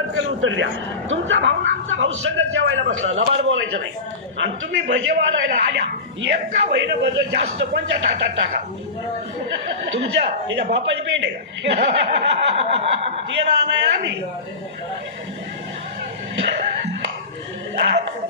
पटकन उत्तर द्या. तुमचा भाऊ ना आमचा भाऊ संगत जेवायला बसला, लबाड बोलायचं नाही. आणि तुम्ही भजे वाढायला आल्या, एका वहीनं भज जास्त कोणत्या ताटात टाका? तुमच्या त्याच्या बापाची पेंट आहे का? ते नाही आम्ही.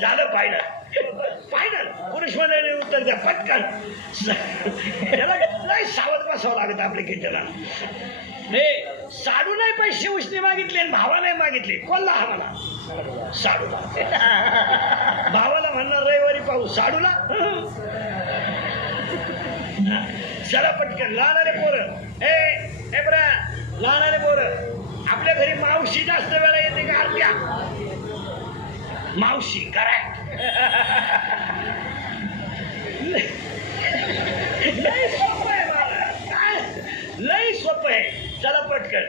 झालं फायनल. फायनल पुरुष मध्ये उत्तर द्या पटकन. त्याला लय सावध बसावं लागत आपल्या किचनला. हे साडू नाही पैसे उष्णे मागितले आणि भावा नाही मागितले. कोणला हा मला? साडूला. भावाला म्हणणार रविवारी पाहू, साडूला चला पटकन. लहानारे पोरं ए बरा, लहानारे पोरं आपल्या घरी मावशी जास्त वेळा येते का? अर्ध्या मावशी करेक्ट. लय सोपं आहे मला, काय लय सोपं आहे. चला पटकन.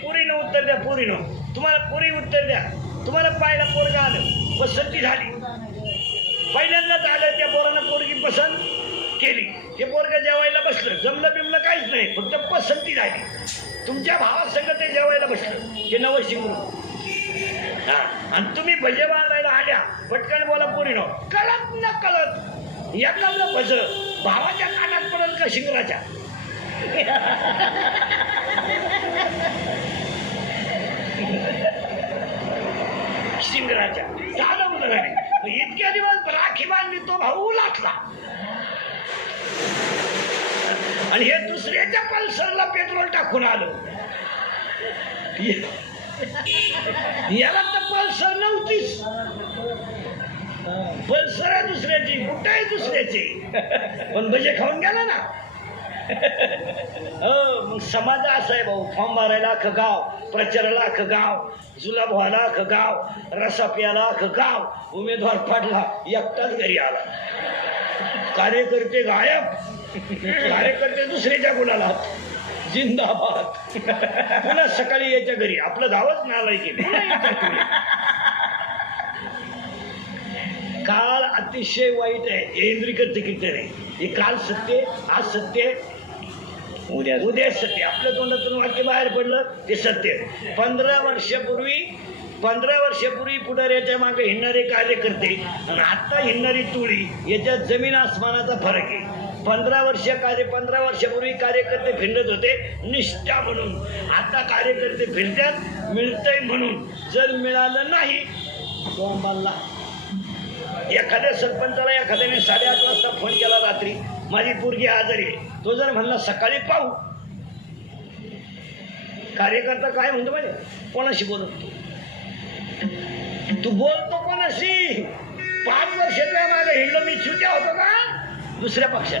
पुरीनं उत्तर द्या. पुरीनं तुम्हाला पुरी उत्तर द्या. तुम्हाला पाहिलं पोरगा आलं, पसंती झाली, पहिल्यांदाच आलं, त्या पोरानं पोरगी पसंत केली, ते पोरगं जेवायला बसलं, जमलं बिमलं काहीच नाही, फक्त पसंती झाली. तुमच्या भावासंग ते जेवायला बसलं, ते नवं शिकून. हा, आणि तुम्ही भजे बांधायला आल्या, पटकन बोला पोरीनो. कळत न कळत एखादं भज भावाच्या कानात पडल का शिंगराच्या? शिंगराच्या झालं उदाहरण. इतक्या दिवस राखी बांधली, तो भाऊ लागला आणि हे दुसऱ्याच्या पल्सरला पेट्रोल टाकून आलो. याला तर पल्सर नव्हतीच, पल्सर आहे दुसऱ्याची, कुठं आहे दुसऱ्याची, पण भजे खाऊन गेला ना. हो, मग समाज असा आहे भाऊ. फॉर्म भरायला अख्खं गाव, प्रचाराला अख्खं गाव, जुलाब व्हायला अख्खं गाव, रसा प्यायला अख्खं गाव, उमेदवार पडला एकटाच घरी आला. कार्यकर्ते गायब, कार्यकर्ते दुसऱ्याच्या गुलाला जिंदाबाद. पुन्हा सकाळी याच्या घरी, आपलं गावच नालाय की. काळ अतिशय वाईट आहे. इंद्रिकत कीर्तन आहे. हे काल सत्य, आज सत्य, उद्या सत्य. आपल्या तोंडातून वाक्य बाहेर पडलं ते सत्य. 15 वर्षापूर्वी पुढाऱ्याच्या मागे हिंडणारे कार्यकर्ते आणि आता हिंडणारी टोळी, याच्यात जमीन आसमानाचा फरक आहे. 15 वर्षापूर्वी कार्यकर्ते फिरत होते निष्ठा म्हणून, आता कार्यकर्ते फिरतात मिळतंय म्हणून. जर मिळालं नाही बोंबाला. एखाद्या सरपंचाला एखाद्याने 8:30 वाजता फोन केला रात्री, माझी पोरगी आजारी आहे, तो जर म्हणला सकाळी पाहू, कार्यकर्ता काय म्हणतो माहिती? कोणाशी बोलतो तू? बोलतो कोणाशी? 5 वर्ष तुझ्या माझं हिंडलो मी, चुत्या होतो का दुसऱ्या पक्षात?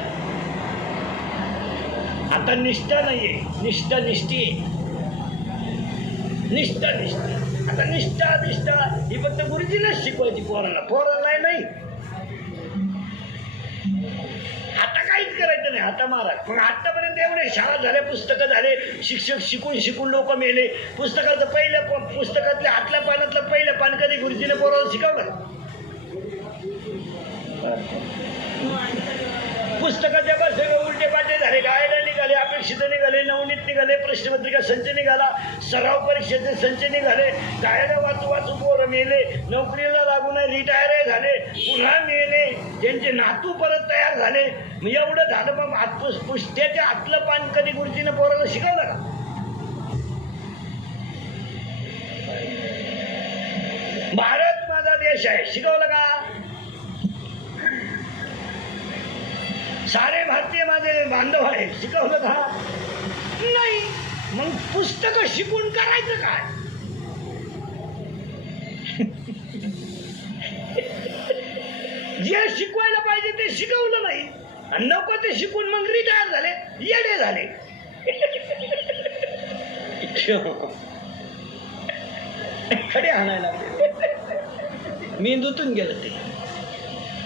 आता निष्ठा नाहीये, निष्ठा निष्ठी आहे. निष्ठा आता निष्ठा ही फक्त गुरुजीलाच शिकवायची पोराला नाही. आता काहीच करायचं नाही, आता महाराज. पण आतापर्यंत एवढे शाळा झाल्या, पुस्तकं झाले, शिक्षक शिकून लोक मेले. पुस्तकातल्या आतल्या पानातलं पहिलं पान कधी गुरुजीने पोराला शिकवलं? पुस्तकाच्या बस सगळे उलटे पाटे झाले, गायला निघाले, अपेक्षित निघाले, नवनीत निघाले, प्रश्नपत्रिका संच निघाला, सराव परीक्षेचे संच निघाले, गायला वाचू पोरं मेले, नोकरीला लागून रिटायर झाले, पुन्हा मेले, त्यांचे नातू परत तयार झाले. एवढं झालं, मग पुस्तकाच्या आतलं पान कधी गुरुजीने पोराला शिकवलं का? भारत माझा देश आहे, शिकवलं का? सारे भारतीय माझे बांधव आहे, शिकवलं का? नाही. मग पुस्तक शिकून करायचं काय? जे शिकवायला पाहिजे ते शिकवलं नाही, आणि नको ते शिकून मग रिटायर झाले, येडे झाले. खडे हाणायला मेंदूतून गेलं ते.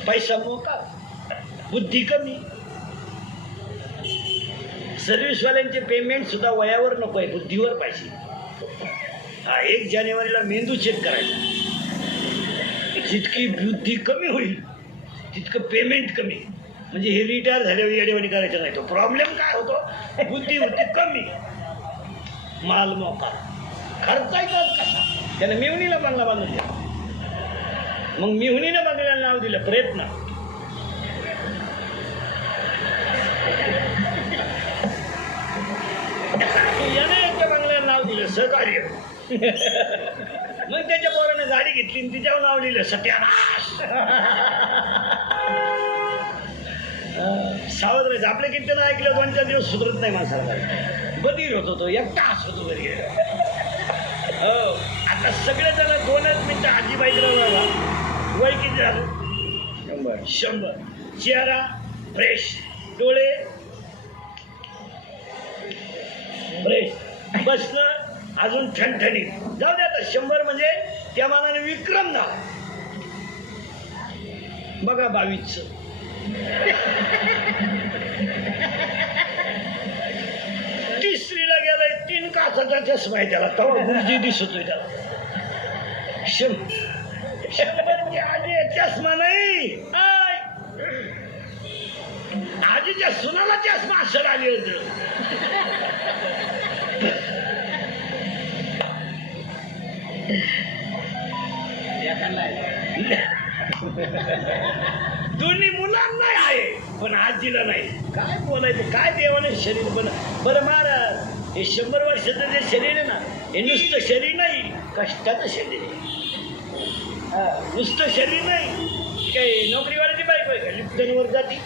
पैसा मोका, बुद्धी कमी. सर्व्हिसवाल्यांचे पेमेंट सुद्धा वयावर नको आहे, बुद्धीवर पाहिजे. 1 जानेवारीला मेंदू चेक करायचा. जितकी बुद्धी कमी होईल तितकं पेमेंट कमी. म्हणजे हे रिटायर झाल्यावर येडेवाणी करायचं नाही. तो प्रॉब्लेम काय होतो? बुद्धी होती कमी, माल मोका, खर्चायचा कसा? त्यानं मिवणीला बंगला बांधून दिला. मग मिवणीनं बंगल्याला नाव दिलं प्रयत्न. याने त्या बंगल्याला नाव दिलं सहकार्य. मग त्याच्या पोराने गाडी घेतली आणि तिच्यावर नाव लिहिलं सत्यानाश. सावध राहायचं. आपले कीर्तन ऐकलं 2-4 दिवस सुधरत नाही माणसाला. बधीर होतो तो, एकटा हसतो घरी. हो आता सगळेजण 2च मिनिटं आजीबाईकडे झाला. वय किती झालं? 100. चेहरा फ्रेश, डोळे फ्रेश, बसणं अजून ठणठणीत. जाऊ दे आता 100 म्हणजे त्या मानाने विक्रम झाला. बघा 22चं. तिसरीला गेलाय 3 काचाचा चष्मा आहे त्याला. तेव्हा गुरुजी दिसतोय त्याला. 100 आजी चष्मा नाही. आजीच्या सुनाला चष्मा असं आले होत. दोन्ही मुलांना आहे पण आजीला नाही. काय बोलायचं, काय देवाने शरीर बरं महाराज. हे 100 वर्षाचं जे शरीर आहे ना, हे नुसतं शरीर नाही, कष्टाचं शरीर आहे. नुसतं शरीर नाही. काही नोकरीवाल्याची बायको आहे का? लिफ्टनवर जाती,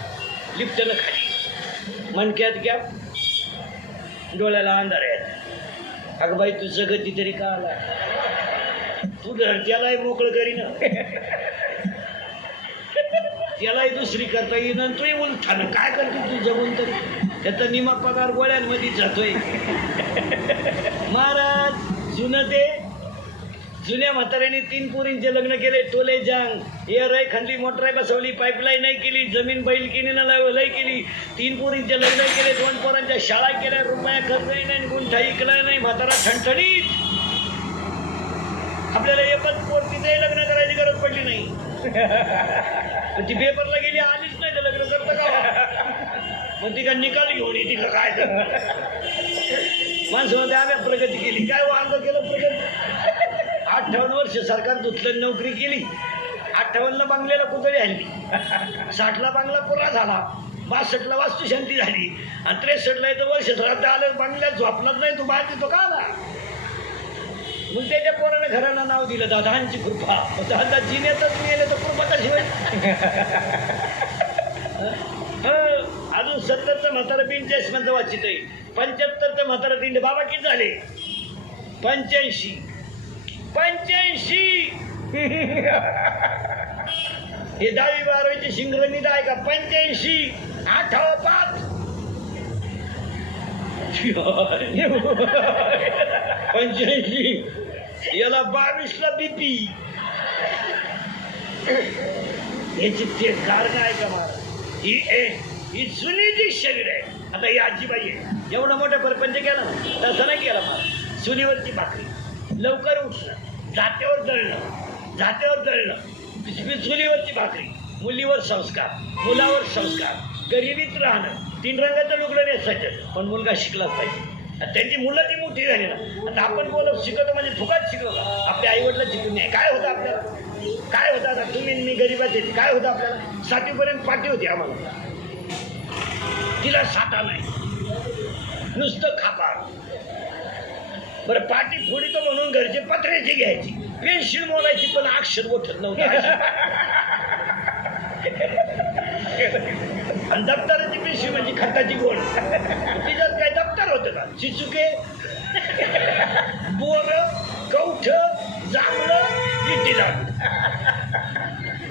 लिफ्टनं खाली, मनक्यात गॅप, डोळ्याला अंधार आहे. अगं बाई तू जगती तरी का आला? तू घरच्यालाही मोकळं करीना, त्यालाही दुसरी करता येईन आणि तूही उलथानं काय करते तू जगून तरी? त्याचा निमा पगार गोळ्यांमध्ये जातोय. महाराज जुनं ते जुन्या म्हाताऱ्याने 3 पोरींचे लग्न केले. टोले जांग एअर आहे, खंडली मोटर आहे बसवली, पाईपलाईन नाही केली, जमीन बैल किनीनं लय केली. 3 पोरींचे लग्न केले, 2 पोरांच्या शाळा केल्या, रुपया खर्चही नाही, गुंठा इकला नाही. म्हातारा ठणठणीत. आपल्याला एकच पोर तिथेही लग्न करायची गरज पडली नाही. ती पेपरला गेली, आलीच नाही तर लग्न करतं का? मग ती का निकाल घेऊन येते का काय? माणसामध्ये आम्ही प्रगती केली. काय वांग केलं प्रगती? 58 वर्ष सरकार धुतलं, नोकरी केली. 58ला बंगल्याला कुतळी आणली, 60ला बंगला पुरा झाला, 62ला वास्तुशांती झाली आणि 63ला इथं वर्ष श्राद्ध आलं. बंगल्यात झोपलाच नाही तू, बाहेर येतो का आला? मग त्याच्या पोराने घराला नाव दिलं दादांची कृपा. दादा जिनेतच मिळेल तर कृपा कशी होईल? अजून 70चं म्हातारं 45 म्हणतं वाचित आहे. 75चं म्हातारं 3. बाबा किती झाले? 85. हे 10वी-12वीची शिंगरणीत आहे का? 85. 8वा 5. 85. याला 22ला BP. याची ते कारण आहे का महाराज? ही जुनी जी शरीर आहे. आता ही आजीबाई आहे, एवढा मोठा परपंच केला ना, तसं नाही केला महाराज. चुलीवरची भाकरी, लवकर उठणं, जात्यावर दळणं, चुलीवरची भाकरी, मुलीवर संस्कार, मुलावर संस्कार, गरिबीत राहणं, 3 रंगाचं लुगडं नेसायचं, पण मुलगा शिकलाच पाहिजे. त्यांची मुलं ती मोठी झाली ना. आता आपण बोलत शिकवतो म्हणजे फुकट शिकवलं. आपल्या आईवडिला शिकून नाही. काय होतं आपल्याला? काय होतं? आता तुम्ही मी गरीबाचे काय होतं आपल्याला? 7वीपर्यंत पाठी होती आम्हाला. तिला साठा नाही, नुसतं खापार. बरं पाठी थोडी तर म्हणून घरचे पत्र्याची घ्यायची, पेन्शिल मोडायची, पण अक्षर मोठत नव्हतं. आणि दप्तराची पेन्शिल म्हणजे खताची गोड. तिच्यात काय दप्तर होतं का? चिचुके, बोर, कवठ, जांभळं, विटीला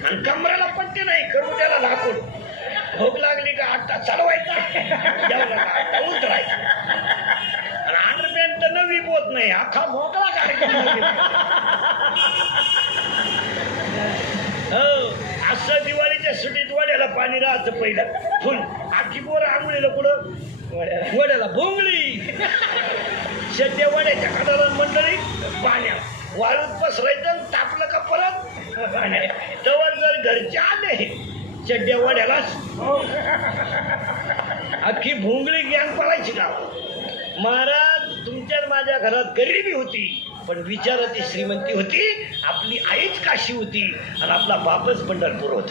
आणि कमराला पट्टे नाही, करू त्याला लाकूड. भूक लागली का आता चालवायचा, उतरायचा. आणि अंडरपॅन्ट तर नवी पोत नाही, अख्खा मोकळा कार्यक्रम. असं दिवाळीच्या सुट्टीत वड्याला पाणी राहायचं पहिलं फुल. आखी पोरं आंघोळीला कुठं? वड्याला भोंगळी. सध्या वड्याच्या खाटाला मंडळी पाण्यात वाळूत पसरायचं, तापलं का परत पाण्यात. तवर जर घरचे आले चड्ड्या वड्यालाच अख्खी भोंगळी गॅंग पळायची का? महाराज तुमच्या माझ्या घरात गरिबी होती, पण विचाराची श्रीमंती होती. आपली आईच काशी होती आणि आपला बापच पंढरपूर होत.